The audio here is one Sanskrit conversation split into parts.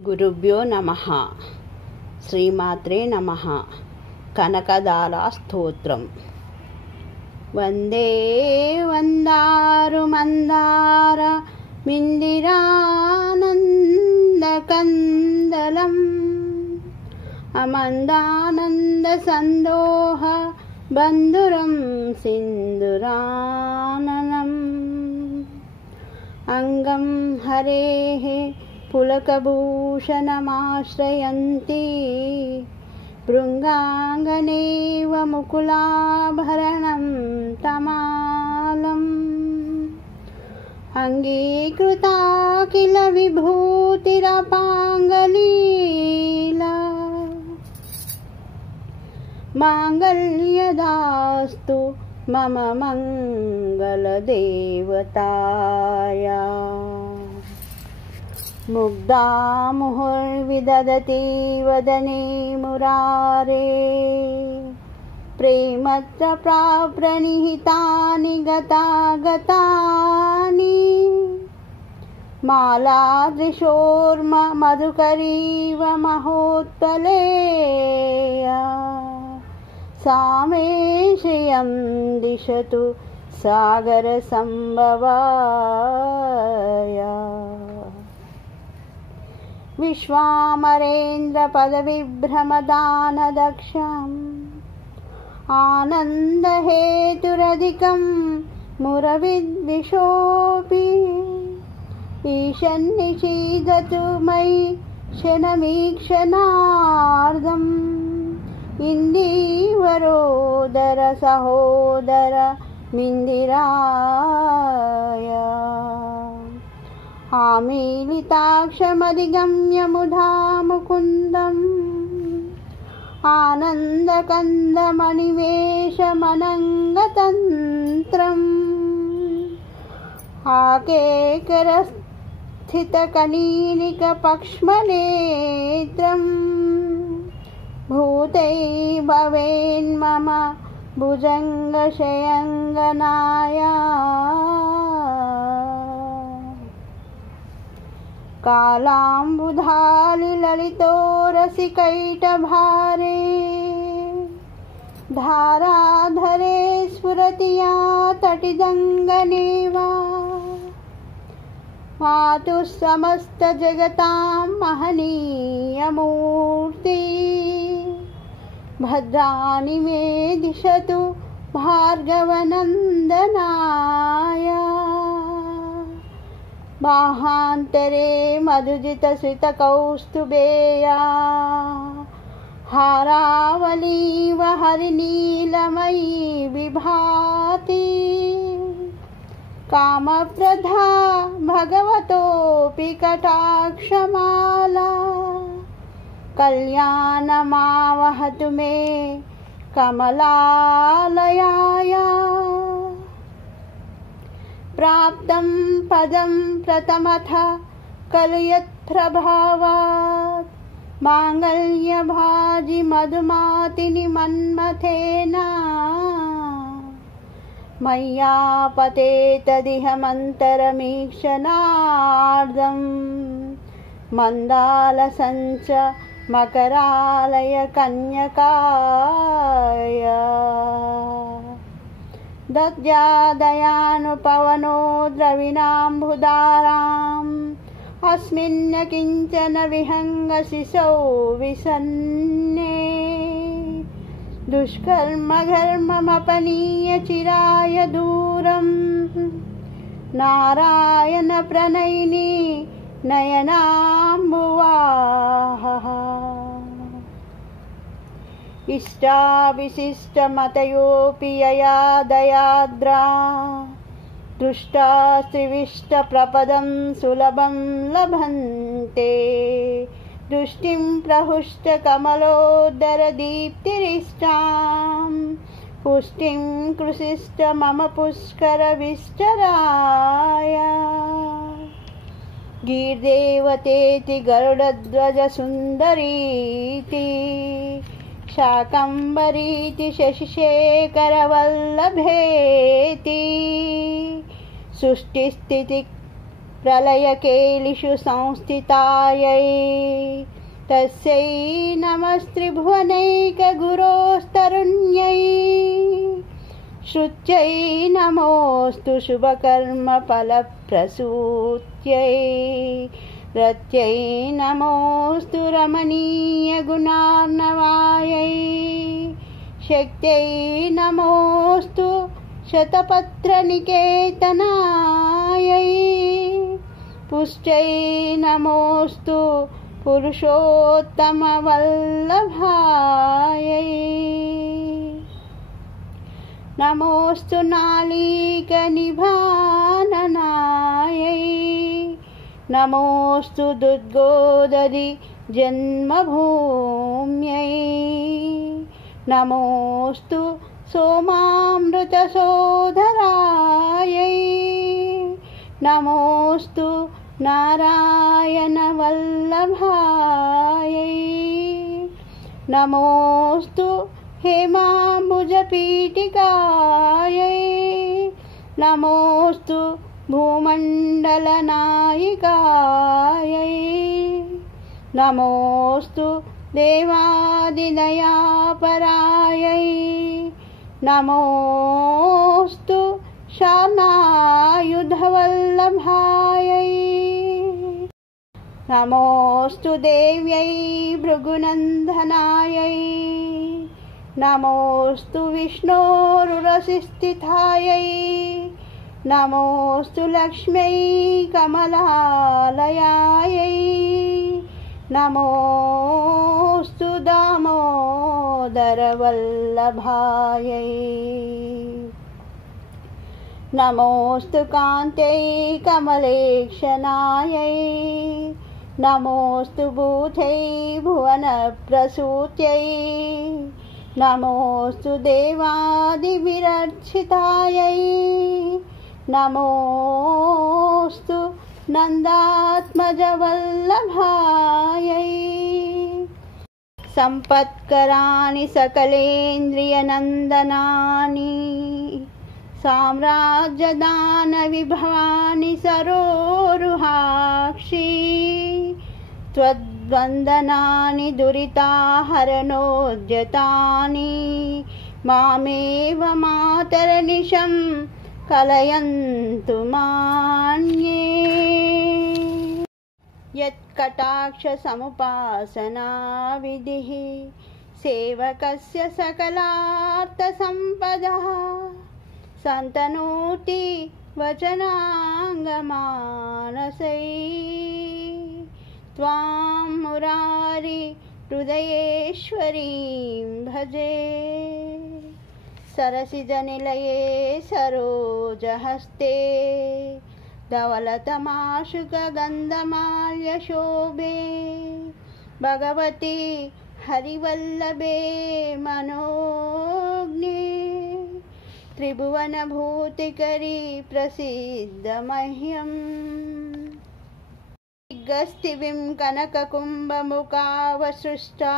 గురుభ్యో నమః. శ్రీమాత్రే నమః. కనకదార స్తోత్రం. వందే వందారు మందార మిందిరానందకందలం అమందానంద సందోహ బంధురం సింధురాననం అంగం హరేః పులకభూషణమాశ్రయంతి భృంగాంగనేవ ముకులాభరణం తమాలం అంగీకృతా కిల విభూతిరపాంగలీలా మాంగళ్యదాస్తు మమ మంగళదేవతాయా. ముగ్ధా ముహుర్విదదతి వదనే మురారే ప్రేమత్ర ప్రాప్రనిహితాని గతాగతాని మాలాదృశోర్మ మధుకరీవ మహోత్పలేయా सा मे श्रियं दिशतु सागर संभवाया. विश्वामरेन्द्र पदविभ्रमदानदक्षम् आनन्दहेतुरधिकं मुरविद्विषोऽपि ईशन्निषीदतु मयि क्षणमीक्षणार्धम् इंदीवरोदर सहोदर मिन्दिराया. आमीलिताक्षमधिगम्य मुधा मुकुन्दम् आनन्दकन्दमणिवेशमनङ्गतन्त्रम् आकेकरस्थितकनीलिकपक्ष्मनेत्रम् भूतै भवेन्मम भुजङ्गशयङ्गनाया. कालाम्बुधालिललितो रसिकैटभारे धाराधरे स्फुरति या तटिदङ्गनेवा. मातुः समस्तजगतां महनीयमूर्ति भद्राणि मे दिशतु भार्गवनन्दनाया. बाहान्तरे मधुजितश्रितकौस्तुभेया हारावलीव हरिनीलमयी विभाति. कामप्रधा भगवतोऽपि कटाक्षमाला कल्याणमावहतु मे कमलालयाया. प्राप्तं पदं प्रथमथ खलु यत्प्रभावात् माङ्गल्यभाजि मधुमातिनि मन्मथेन मय्यापतेतदिह मन्तरमीक्षणार्धं मन्दालसञ्च मकरालय कन्यकाया. दद्यादयानुपवनो द्रविणाम्बुधाराम् अस्मिन् किञ्चन विहङ्गशिशौ विसन्ने. दुष्कर्मघर्ममपनीय चिराय दूरं नारायण प्रणयिनी नयनाम्बुवाः. इष्टाविशिष्टमतयोऽपि यया दयाद्रा दृष्टा स्त्रिविष्टप्रपदं सुलभं लभन्ते. दृष्टिं प्रहुष्टकमलोदरदीप्तिरिष्टां पुष्टिं कृषिष्ट मम पुष्करविष्टराया. गीर्देवतेति गरुडध्वजसुन्दरीति शाकम्भरीति शशिशेखरवल्लभेति. सृष्टिस्थिति प्रलयकेलिषु संस्थितायै तस्यै नमस्त्रिभुवनैकगुरोस्तरुण्यै श्रुत्यै नमोऽस्तु शुभकर्मफलप्रसूत्यै रत्यै नमोऽस्तु रमणीयगुणार्णवायै शक्त्यै नमोऽस्तु शतपत्रनिकेतनायै पुष्ट्यै नमोऽस्तु पुरुषोत्तमवल्लभायै नमोऽस्तु नालीकनिभाननायै नमोऽस्तु दुद्गोदधि जन्मभूम्यै नमोऽस्तु सोमामृतसोदरायै नमोऽस्तु नारायणवल्लभायै नमोऽस्तु हेमाम्बुजपीठिकायै नमोऽस्तु भूमण्डलनायिकायै नमोऽस्तु देवादिदयापरायै नमोऽस्तु शानायुधवल्लभायै नमोऽस्तु देव्यै भृगुनन्दनायै नमोऽस्तु विष्णोरुरसिस्थितायै नमोऽस्तु लक्ष्म्यै कमलालयायै नमोऽस्तु दामोदरवल्लभायै नमोऽस्तु कान्त्यै कमलेक्षणायै नमोऽस्तु भूत्यै भुवनप्रसूत्यै नमोऽस्तु देवादिविरर्चितायै नमोऽस्तु नन्दात्मजवल्लभायै सम्पत्कराणि सकलेन्द्रियनन्दनानि साम्राज्यदानविभवानि सरोरुहाक्षी त्वद्वन्दनानि दुरिताहरणोद्यतानि मामेव मातरनिशं कलयन्तु मान्ये यत्कटाक्षसमुपासना विधिः सेवकस्य सकलार्थसम्पदः सन्तनोति वचनाङ्गमानसै त्वां मुरारि हृदयेश्वरीं भजे सरसिजनिलये सरोजहस्ते धवलतमाशुकगन्धमाल्यशोभे भगवती हरिवल्लभे मनोज्ञे त्रिभुवनभूतिकरी प्रसीदमह्यम् दिग्गस्तिविं कनककुम्भमुखावसृष्टा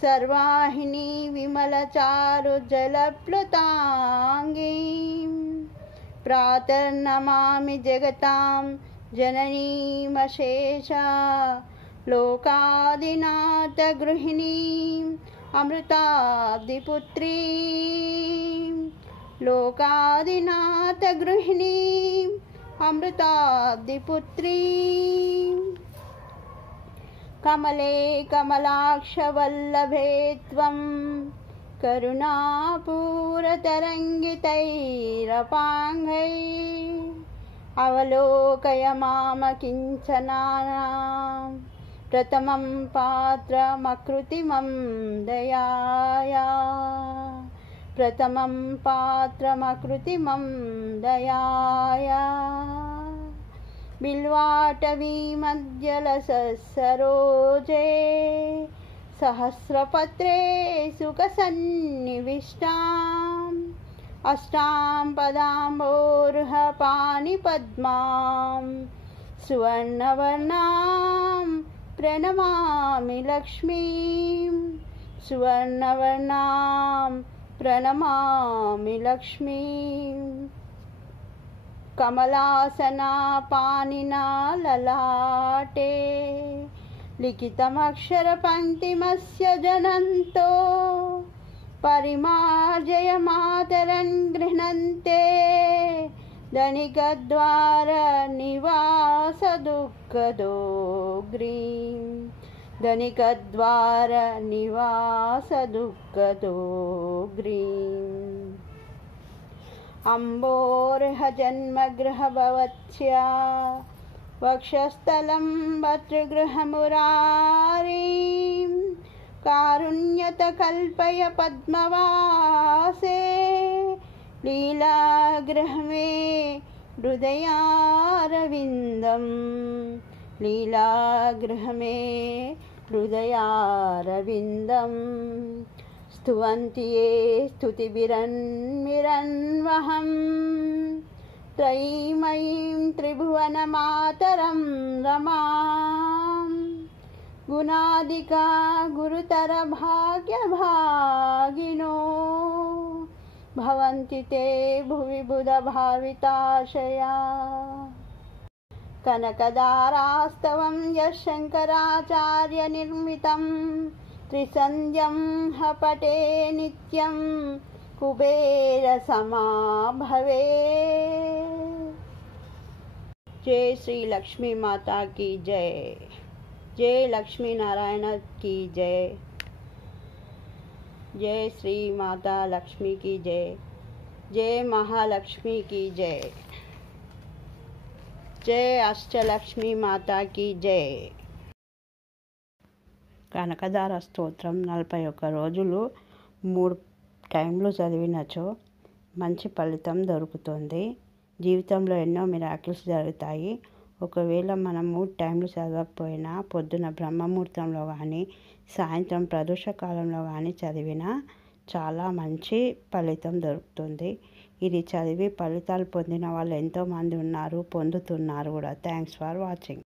सर्वाहिनी विमलचारुजलप्लुताङ्गीं प्रातर्नमामि जगतां जननीमशेषा लोकादिनाथगृहिणीम् अमृताब्धिपुत्रीं लोकादिनाथगृहिणीम् अमृताब्धिपुत्रीं कमले कमलाक्षवल्लभे त्वं करुणापूरतरङ्गितैरपाङ्गैः अवलोकय मामकिञ्चनानां प्रथमं पात्रमकृतिमं दयाया प्रथमं पात्रमकृतिमं दयाया बिल्वाटवीमध्यलसरोजे सहस्रपत्रे सुखसन्निविष्टाम् अष्टां पदाम्बोरुहपाणिपद्मां सुवर्णवर्णां प्रणमामि लक्ष्मीं सुवर्णवर्णां प्रणमामि लक्ष्मीं कमलासना पानिना ललाटे लिखितमक्षरपङ्क्तिमस्य जनन्तो परिमार्जयमातरं गृह्णन्ते धनिकद्वारनिवासदुःखदोग्रीं धनिकद्वारनिवासदुःखदोग्रीम् अम्बोर्हजन्मगृहभवत्या वक्षस्थलं वक्त्रगृहमुरारीं कारुण्यत कल्पय पद्मवासे लीलागृहमे हृदयारविन्दं लीलागृहमे हृदयारविन्दं स्तुवन्ति ये स्तुतिभिरन्मिरन्वहं त्रयीमयीं त्रिभुवनमातरं रमां गुणादिका गुरुतरभाग्यभागिनो भवन्ति ते भुवि बुधभाविताशया कनकदारास्तवं यशङ्कराचार्यनिर्मितं त्रिसन्ध्यं हपटे नित्यं कुबेरसमा भवे। जय श्री लक्ष्मी माता की जय। जय लक्ष्मी नारायण की जय। जय श्री माता लक्ष्मी की जय। जय महालक्ष्मी की जय। जय अष्टलक्ष्मी माता की जय। కనకదార స్తోత్రం 41 రోజులు 3 టైంలు చదివినచో మంచి ఫలితం దొరుకుతుంది. జీవితంలో ఎన్నో మిరాకిల్స్ జరుగుతాయి. ఒకవేళ మనం 3 టైంలు చదవకపోయినా పొద్దున బ్రహ్మముహూర్తంలో కానీ సాయంత్రం ప్రదోష కాలంలో కానీ చదివినా చాలా మంచి ఫలితం దొరుకుతుంది. ఇది చదివి ఫలితాలు పొందిన వాళ్ళు ఎంతోమంది ఉన్నారు, పొందుతున్నారు కూడా. Thanks for watching.